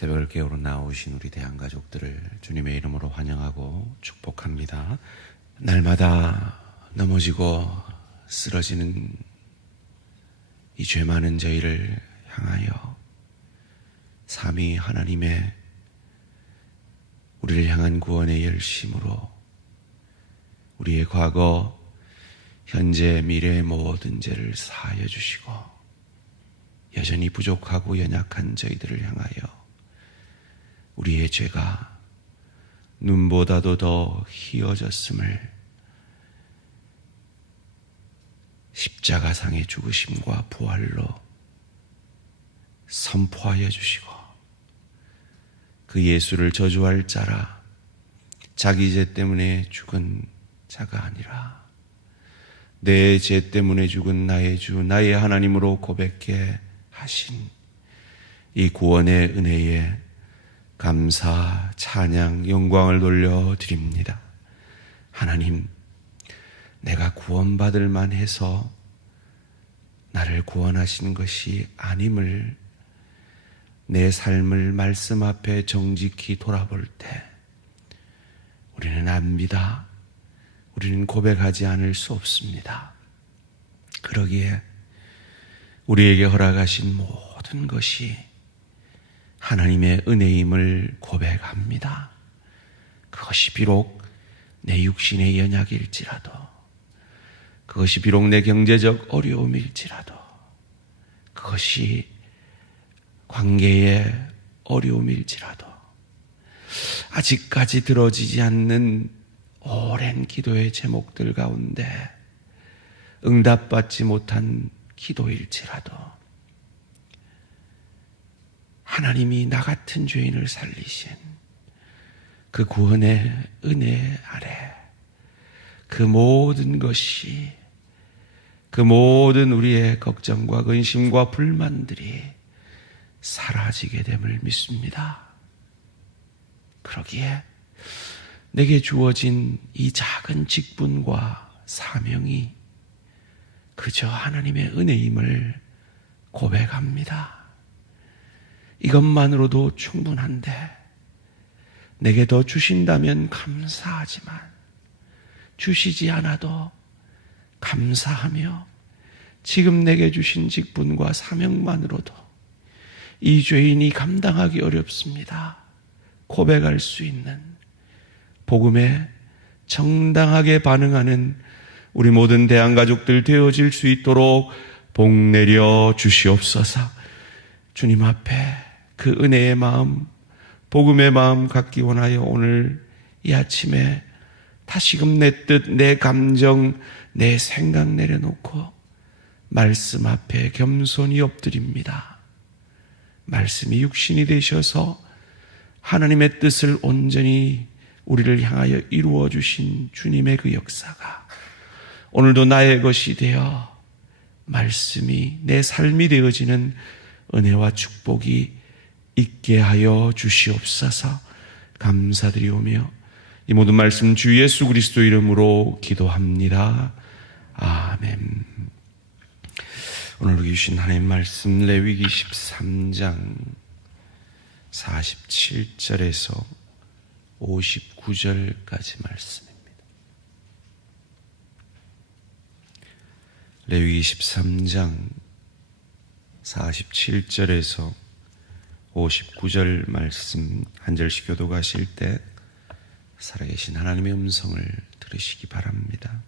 새벽을 깨우러 나오신 우리 대한가족들을 주님의 이름으로 환영하고 축복합니다. 날마다 넘어지고 쓰러지는 이 죄 많은 저희를 향하여 삼위 하나님의 우리를 향한 구원의 열심으로 우리의 과거, 현재, 미래의 모든 죄를 사하여 주시고 여전히 부족하고 연약한 저희들을 향하여 우리의 죄가 눈보다도 더 희어졌음을 십자가상의 죽으심과 부활로 선포하여 주시고 그 예수를 저주할 자라 자기 죄 때문에 죽은 자가 아니라 내 죄 때문에 죽은 나의 주 나의 하나님으로 고백해 하신 이 구원의 은혜에 감사, 찬양, 영광을 돌려드립니다. 하나님, 내가 구원받을 만해서 나를 구원하신 것이 아님을 내 삶을 말씀 앞에 정직히 돌아볼 때 우리는 압니다. 우리는 고백하지 않을 수 없습니다. 그러기에 우리에게 허락하신 모든 것이 하나님의 은혜임을 고백합니다. 그것이 비록 내 육신의 연약일지라도, 그것이 비록 내 경제적 어려움일지라도, 그것이 관계의 어려움일지라도, 아직까지 들어지지 않는 오랜 기도의 제목들 가운데 응답받지 못한 기도일지라도 하나님이 나 같은 죄인을 살리신 그 구원의 은혜 아래 그 모든 것이, 그 모든 우리의 걱정과 근심과 불만들이 사라지게 됨을 믿습니다. 그러기에 내게 주어진 이 작은 직분과 사명이 그저 하나님의 은혜임을 고백합니다. 이것만으로도 충분한데 내게 더 주신다면 감사하지만 주시지 않아도 감사하며 지금 내게 주신 직분과 사명만으로도 이 죄인이 감당하기 어렵습니다. 고백할 수 있는 복음에 정당하게 반응하는 우리 모든 대한가족들 되어질 수 있도록 복 내려 주시옵소서. 주님 앞에 그 은혜의 마음, 복음의 마음 갖기 원하여 오늘 이 아침에 다시금 내 뜻, 내 감정, 내 생각 내려놓고 말씀 앞에 겸손히 엎드립니다. 말씀이 육신이 되셔서 하나님의 뜻을 온전히 우리를 향하여 이루어 주신 주님의 그 역사가 오늘도 나의 것이 되어 말씀이 내 삶이 되어지는 은혜와 축복이 있게 하여 주시옵소서. 감사드리오며 이 모든 말씀 주 예수 그리스도 이름으로 기도합니다. 아멘. 오늘 주신 하나님 말씀 레위기 13장 47절에서 59절까지 말씀입니다. 레위기 13장 47절에서 59절 말씀 한 절씩 교독하실 때 살아계신 하나님의 음성을 들으시기 바랍니다.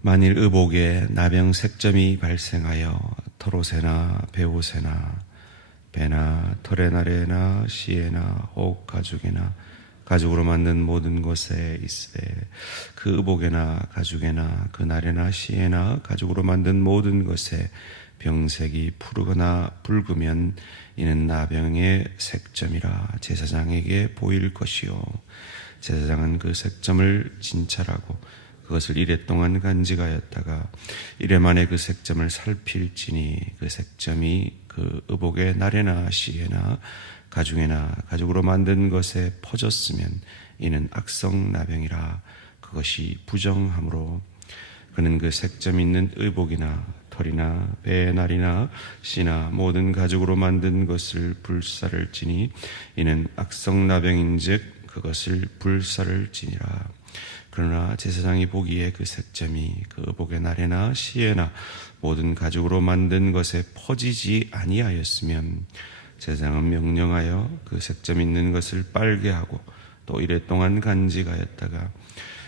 만일 의복에 나병 색점이 발생하여 털옷에나 베옷에나 배나 털의 나래나 시에나 혹 가죽에나 가죽으로 만든 모든 것에 있으되 그 의복에나 가죽에나 그 나래나 시에나 가죽으로 만든 모든 것에 병색이 푸르거나 붉으면 이는 나병의 색점이라 제사장에게 보일 것이요 제사장은 그 색점을 진찰하고 그것을 이래 동안 간직하였다가 이래 만에 그 색점을 살필지니 그 색점이 그 의복의 나래나 시에나 가죽에나 가죽으로 만든 것에 퍼졌으면 이는 악성 나병이라 그것이 부정하므로 그는 그 색점 있는 의복이나 털이나 배의 날이나 씨나 모든 가죽으로 만든 것을 불사를 지니 이는 악성나병인즉 그것을 불사를 지니라. 그러나 제사장이 보기에 그 색점이 그 의복의 날에나 시에나 모든 가죽으로 만든 것에 퍼지지 아니하였으면 제사장은 명령하여 그 색점 있는 것을 빨게 하고 또 이랫동안 간직하였다가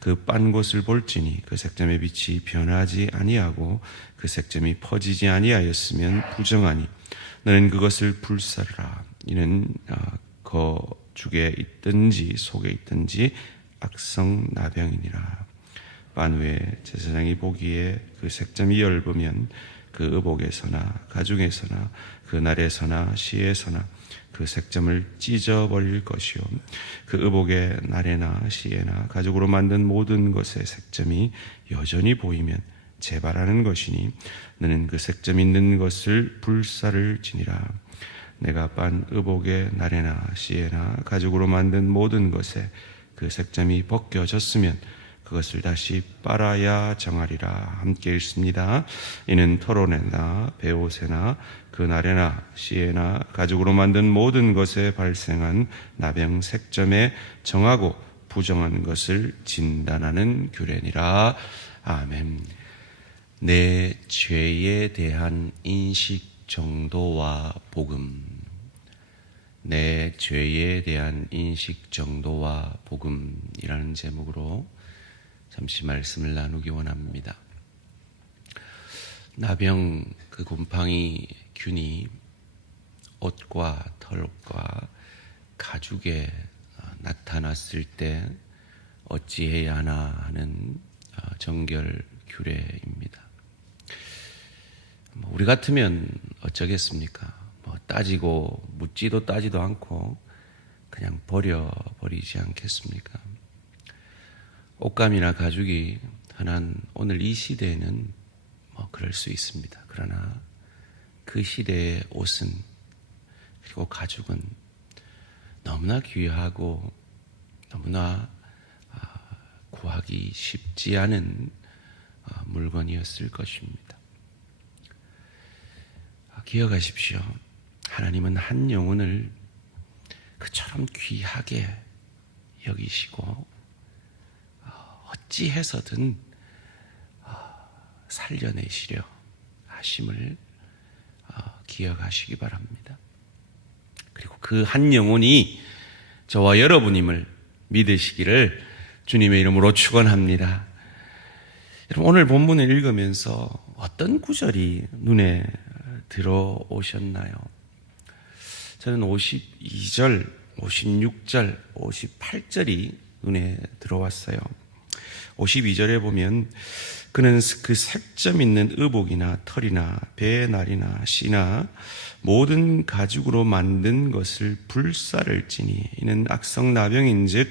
그 빤 곳을 볼지니 그 색점의 빛이 변하지 아니하고 그 색점이 퍼지지 아니하였으면 부정하니 너는 그것을 불사르라. 이는 거죽에 있든지 속에 있든지 악성나병이니라. 빤 후에 제사장이 보기에 그 색점이 엷으면 그 의복에서나 가죽에서나 그 날에서나 시에서나 그 색점을 찢어버릴 것이요 그 의복의 날에나 시에나 가죽으로 만든 모든 것의 색점이 여전히 보이면 재발하는 것이니 너는 그 색점 있는 것을 불사를 지니라. 내가 빤 의복의 날에나 시에나 가죽으로 만든 모든 것에 그 색점이 벗겨졌으면 그것을 다시 빨아야 정하리라. 함께 읽습니다. 이는 털옷에나 베옷에나 그 날에나 시에나 가죽으로 만든 모든 것에 발생한 나병 색점에 정하고 부정한 것을 진단하는 규례니라. 아멘. 내 죄에 대한 인식 정도와 복음. 내 죄에 대한 인식 정도와 복음이라는 제목으로 잠시 말씀을 나누기 원합니다. 나병 그 곰팡이 균이 옷과 털과 가죽에 나타났을 때 어찌해야 하나 하는 정결 규례입니다. 우리 같으면 어쩌겠습니까? 따지고 묻지도 따지도 않고 그냥 버리지 않겠습니까? 옷감이나 가죽이 흔한 오늘 이 시대에는 그럴 수 있습니다. 그러나 그 시대의 옷은 그리고 가죽은 너무나 귀하고 너무나 구하기 쉽지 않은 물건이었을 것입니다. 기억하십시오. 하나님은 한 영혼을 그처럼 귀하게 여기시고 어찌해서든 살려내시려 하심을 기억하시기 바랍니다. 그리고 그 한 영혼이 저와 여러분임을 믿으시기를 주님의 이름으로 축원합니다. 여러분, 오늘 본문을 읽으면서 어떤 구절이 눈에 들어오셨나요? 저는 52절, 56절, 58절이 눈에 들어왔어요. 52절에 보면 그는 그 색점 있는 의복이나 털이나 배의 날이나 씨나 모든 가죽으로 만든 것을 불사를 지니 이는 악성 나병인즉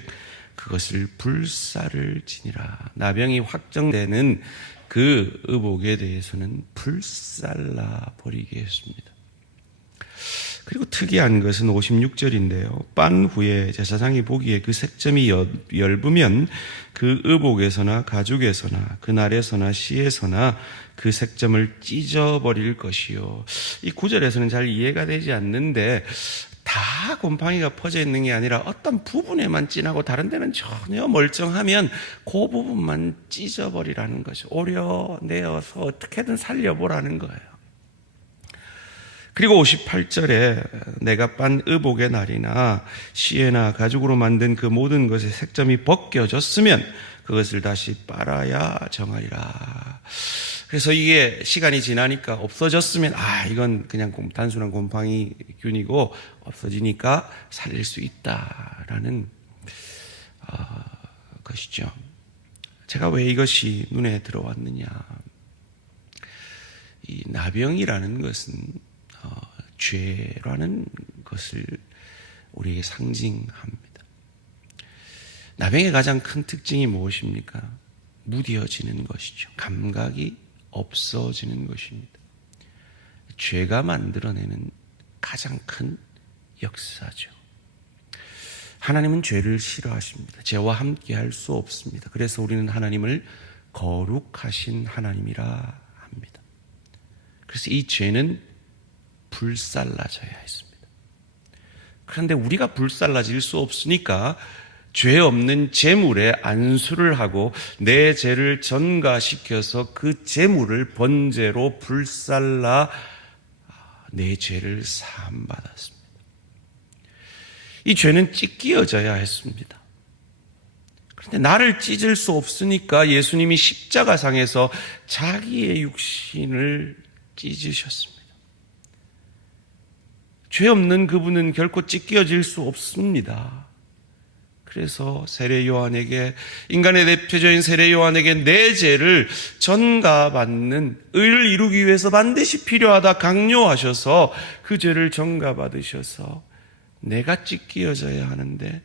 그것을 불사를 지니라. 나병이 확정되는 그 의복에 대해서는 불살라 버리게 했습니다. 그리고 특이한 것은 56절인데요. 빤 후에 제사장이 보기에 그 색점이 엷으면 그 의복에서나 가죽에서나 그 날에서나 시에서나 그 색점을 찢어버릴 것이요. 이 구절에서는 잘 이해가 되지 않는데 다 곰팡이가 퍼져 있는 게 아니라 어떤 부분에만 진하고 다른 데는 전혀 멀쩡하면 그 부분만 찢어버리라는 거죠. 오려내어서 어떻게든 살려보라는 거예요. 그리고 58절에 내가 빤 의복의 날이나 시에나 가죽으로 만든 그 모든 것의 색점이 벗겨졌으면 그것을 다시 빨아야 정하리라. 그래서 이게 시간이 지나니까 없어졌으면 이건 그냥 단순한 곰팡이 균이고 없어지니까 살릴 수 있다라는 것이죠. 제가 왜 이것이 눈에 들어왔느냐. 이 나병이라는 것은 죄라는 것을 우리에게 상징합니다. 나병의 가장 큰 특징이 무엇입니까? 무뎌지는 것이죠. 감각이 없어지는 것입니다. 죄가 만들어내는 가장 큰 역사죠. 하나님은 죄를 싫어하십니다. 죄와 함께 할 수 없습니다. 그래서 우리는 하나님을 거룩하신 하나님이라 합니다. 그래서 이 죄는 불살라져야 했습니다. 그런데 우리가 불살라질 수 없으니까 죄 없는 제물에 안수를 하고 내 죄를 전가시켜서 그 제물을 번제로 불살라 내 죄를 사함받았습니다. 이 죄는 찢기어져야 했습니다. 그런데 나를 찢을 수 없으니까 예수님이 십자가상에서 자기의 육신을 찢으셨습니다. 죄 없는 그분은 결코 찢겨질 수 없습니다. 그래서 세례 요한에게, 인간의 대표적인 세례 요한에게 내 죄를 전가받는 의를 이루기 위해서 반드시 필요하다 강요하셔서 그 죄를 전가받으셔서 내가 찢겨져야 하는데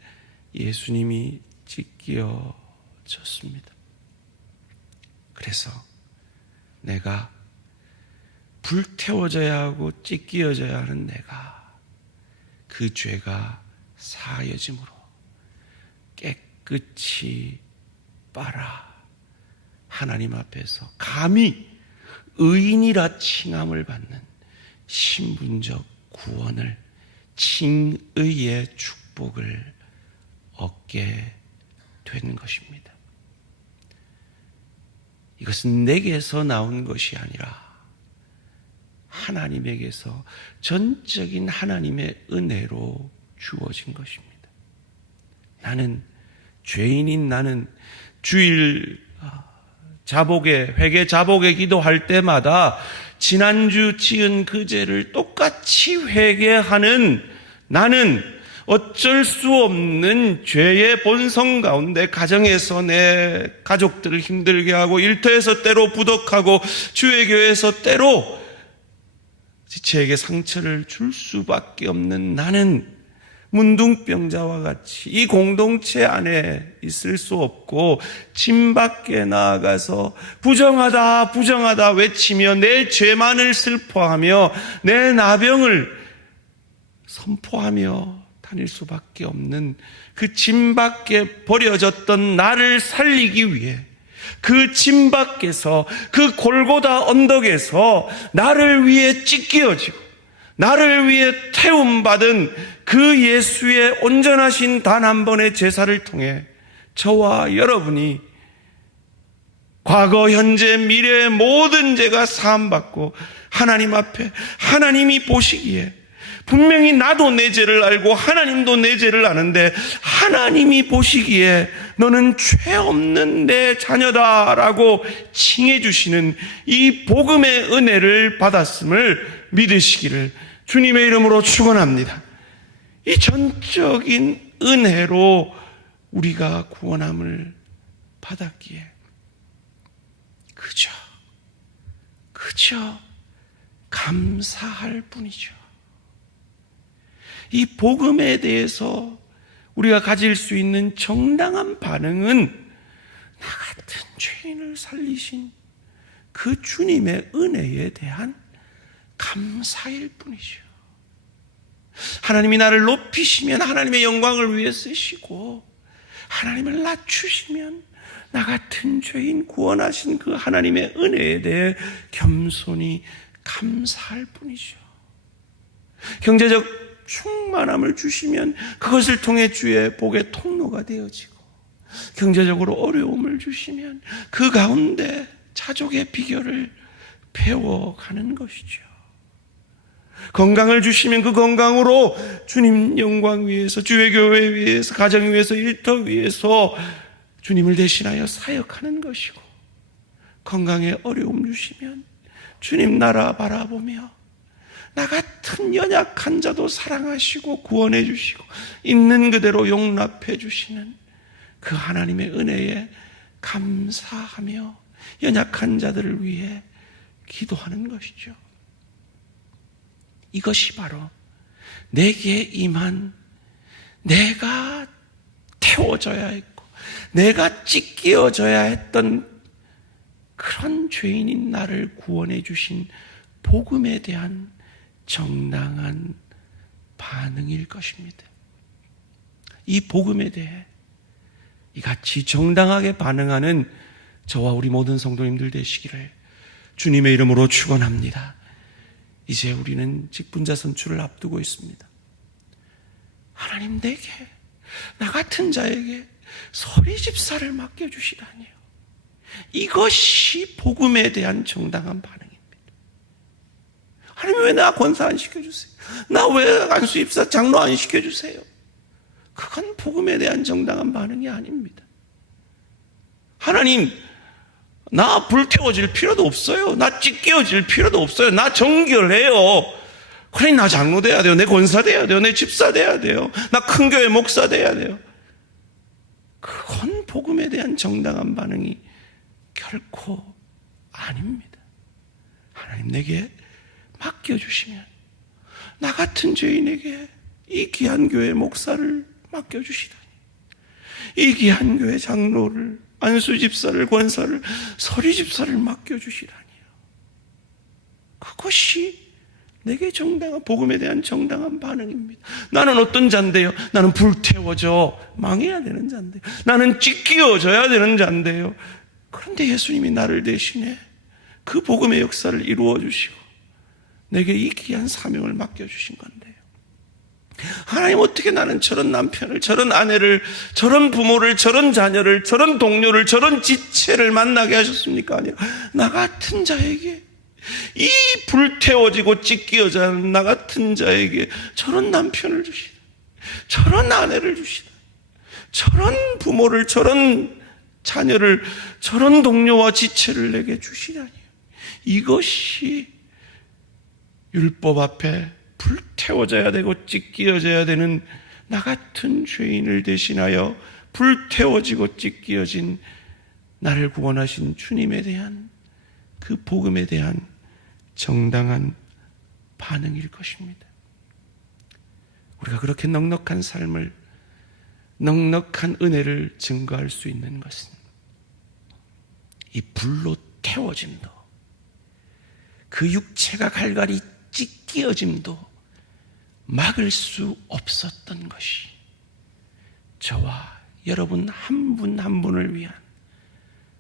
예수님이 찢겨졌습니다. 그래서 내가 불태워져야 하고 찢겨져야 하는 내가 그 죄가 사하여짐으로 깨끗이 빨아 하나님 앞에서 감히 의인이라 칭함을 받는 신분적 구원을, 칭의의 축복을 얻게 된 것입니다. 이것은 내게서 나온 것이 아니라 하나님에게서 전적인 하나님의 은혜로 주어진 것입니다. 나는, 죄인인 나는 주일 자복에, 회개 자복에 기도할 때마다 지난주 지은 그 죄를 똑같이 회개하는 나는 어쩔 수 없는 죄의 본성 가운데 가정에서 내 가족들을 힘들게 하고 일터에서 때로 부덕하고 주의 교회에서 때로 지체에게 상처를 줄 수밖에 없는 나는 문둥병자와 같이 이 공동체 안에 있을 수 없고 집 밖에 나아가서 부정하다 부정하다 외치며 내 죄만을 슬퍼하며 내 나병을 선포하며 다닐 수밖에 없는 그 집 밖에 버려졌던 나를 살리기 위해 그 집 밖에서 그 골고다 언덕에서 나를 위해 찢겨지고 나를 위해 태움받은 그 예수의 온전하신 단 한 번의 제사를 통해 저와 여러분이 과거, 현재, 미래의 모든 죄가 사함받고 하나님 앞에 하나님이 보시기에 분명히 나도 내 죄를 알고 하나님도 내 죄를 아는데 하나님이 보시기에 너는 죄 없는 내 자녀다라고 칭해 주시는 이 복음의 은혜를 받았음을 믿으시기를 주님의 이름으로 축원합니다. 이 전적인 은혜로 우리가 구원함을 받았기에 그저 감사할 뿐이죠. 이 복음에 대해서 우리가 가질 수 있는 정당한 반응은 나 같은 죄인을 살리신 그 주님의 은혜에 대한 감사일 뿐이죠. 하나님이 나를 높이시면 하나님의 영광을 위해 쓰시고 하나님을 낮추시면 나 같은 죄인 구원하신 그 하나님의 은혜에 대해 겸손히 감사할 뿐이죠. 경제적 충만함을 주시면 그것을 통해 주의 복의 통로가 되어지고 경제적으로 어려움을 주시면 그 가운데 자족의 비결을 배워가는 것이죠. 건강을 주시면 그 건강으로 주님 영광 위해서, 주의 교회 위해서, 가정 위해서, 일터 위해서 주님을 대신하여 사역하는 것이고, 건강에 어려움 주시면 주님 나라 바라보며 나 같은 연약한 자도 사랑하시고 구원해 주시고 있는 그대로 용납해 주시는 그 하나님의 은혜에 감사하며 연약한 자들을 위해 기도하는 것이죠. 이것이 바로 내게 임한, 내가 태워져야 했고 내가 찢겨져야 했던 그런 죄인인 나를 구원해 주신 복음에 대한 정당한 반응일 것입니다. 이 복음에 대해 이같이 정당하게 반응하는 저와 우리 모든 성도님들 되시기를 주님의 이름으로 축원합니다. 이제 우리는 직분자 선출을 앞두고 있습니다. 하나님, 내게, 나 같은 자에게 서리 집사를 맡겨주시다니요. 이것이 복음에 대한 정당한 반응입니다. 하나님, 왜 나 권사 안 시켜주세요? 나 왜 안수 집사 장로 안 시켜주세요? 그건 복음에 대한 정당한 반응이 아닙니다. 하나님, 나 불태워질 필요도 없어요. 나 찢겨질 필요도 없어요. 나 정결해요. 그러니 나 장로 돼야 돼요. 내 권사 돼야 돼요. 내 집사 돼야 돼요. 나 큰 교회 목사 돼야 돼요. 그건 복음에 대한 정당한 반응이 결코 아닙니다. 하나님, 내게 맡겨주시면 나 같은 죄인에게 이 귀한 교회 목사를 맡겨주시다니, 이 귀한 교회 장로를, 안수 집사를, 권사를, 서리 집사를 맡겨주시다니요. 그것이 내게 정당한, 복음에 대한 정당한 반응입니다. 나는 어떤 자인데요? 나는 불태워져 망해야 되는 자인데요. 나는 찢겨져야 되는 자인데요. 그런데 예수님이 나를 대신해 그 복음의 역사를 이루어 주시고 내게 이 귀한 사명을 맡겨주신 건데요. 하나님, 어떻게 나는 저런 남편을, 저런 아내를, 저런 부모를, 저런 자녀를, 저런 동료를, 저런 지체를 만나게 하셨습니까? 아니요. 나 같은 자에게, 이 불태워지고 찢겨져 하는 나 같은 자에게 저런 남편을 주시다, 저런 아내를 주시다, 저런 부모를, 저런 자녀를, 저런 동료와 지체를 내게 주시다니요. 이것이 율법 앞에 불태워져야 되고 찢겨져야 되는 나 같은 죄인을 대신하여 불태워지고 찢겨진 나를 구원하신 주님에 대한 그 복음에 대한 정당한 반응일 것입니다. 우리가 그렇게 넉넉한 삶을, 넉넉한 은혜를 증거할 수 있는 것은 이 불로 태워짐도, 그 육체가 갈갈이 찢겨짐도 막을 수 없었던 것이 저와 여러분 한 분 한 분을 위한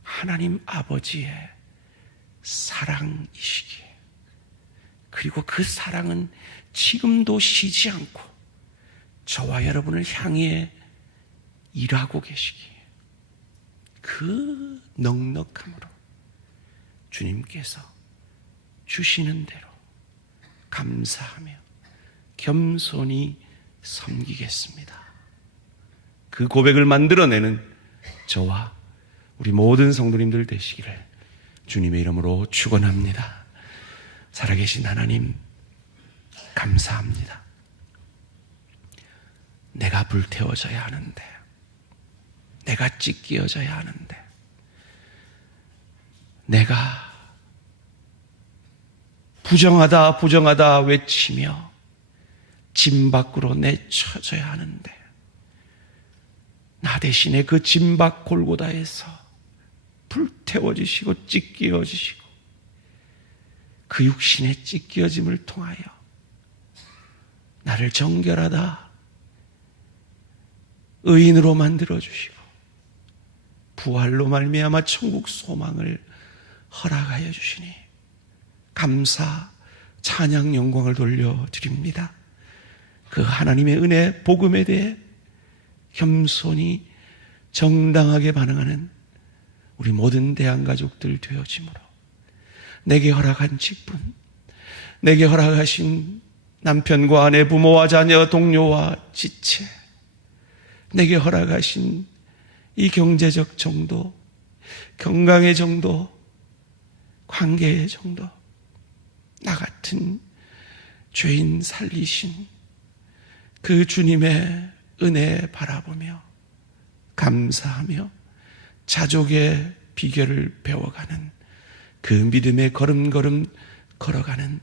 하나님 아버지의 사랑이시기에, 그리고 그 사랑은 지금도 쉬지 않고 저와 여러분을 향해 일하고 계시기에, 그 넉넉함으로 주님께서 주시는 대로 감사하며 겸손히 섬기겠습니다. 그 고백을 만들어내는 저와 우리 모든 성도님들 되시기를 주님의 이름으로 축원합니다. 살아계신 하나님, 감사합니다. 내가 불태워져야 하는데, 내가 찢겨져야 하는데, 내가 부정하다 부정하다 외치며 짐 밖으로 내쳐져야 하는데, 나 대신에 그 짐 밖 골고다에서 불태워지시고 찢겨지시고 그 육신의 찢겨짐을 통하여 나를 정결하다 의인으로 만들어주시고 부활로 말미암아 천국 소망을 허락하여 주시니 감사, 찬양, 영광을 돌려드립니다. 그 하나님의 은혜, 복음에 대해 겸손히 정당하게 반응하는 우리 모든 대한가족들 되어지므로 내게 허락한 직분, 내게 허락하신 남편과 아내, 부모와 자녀, 동료와 지체, 내게 허락하신 이 경제적 정도, 건강의 정도, 관계의 정도, 나 같은 죄인 살리신 그 주님의 은혜 바라보며 감사하며 자족의 비결을 배워가는 그 믿음의 걸음걸음 걸어가는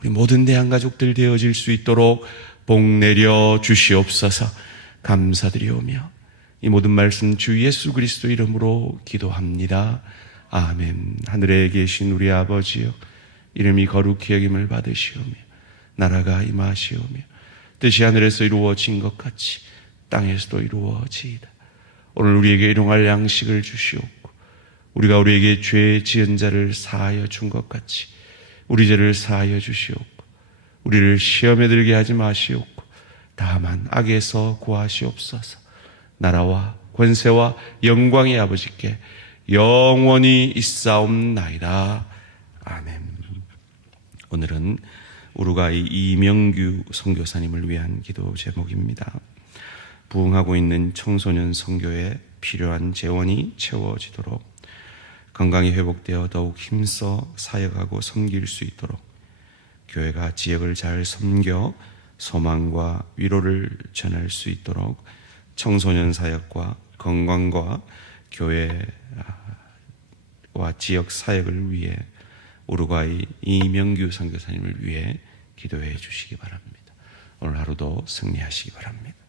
우리 모든 대한가족들 되어질 수 있도록 복 내려 주시옵소서. 감사드리오며 이 모든 말씀 주 예수 그리스도 이름으로 기도합니다. 아멘. 하늘에 계신 우리 아버지여, 이름이 거룩히 여김을 받으시오며 나라가 임하시오며 뜻이 하늘에서 이루어진 것 같이 땅에서도 이루어지이다. 오늘 우리에게 일용할 양식을 주시옵고 우리가 우리에게 죄 지은 자를 사하여 준 것 같이 우리 죄를 사하여 주시옵고 우리를 시험에 들게 하지 마시옵고 다만 악에서 구하시옵소서. 나라와 권세와 영광의 아버지께 영원히 있사옵나이다. 아멘. 오늘은 우루과이 이명규 선교사님을 위한 기도 제목입니다. 부흥하고 있는 청소년 선교에 필요한 재원이 채워지도록 건강이 회복되어 더욱 힘써 사역하고 섬길 수 있도록 교회가 지역을 잘 섬겨 소망과 위로를 전할 수 있도록 청소년 사역과 건강과 교회와 지역 사역을 위해 우루과이 이명규 선교사님을 위해 기도해 주시기 바랍니다. 오늘 하루도 승리하시기 바랍니다.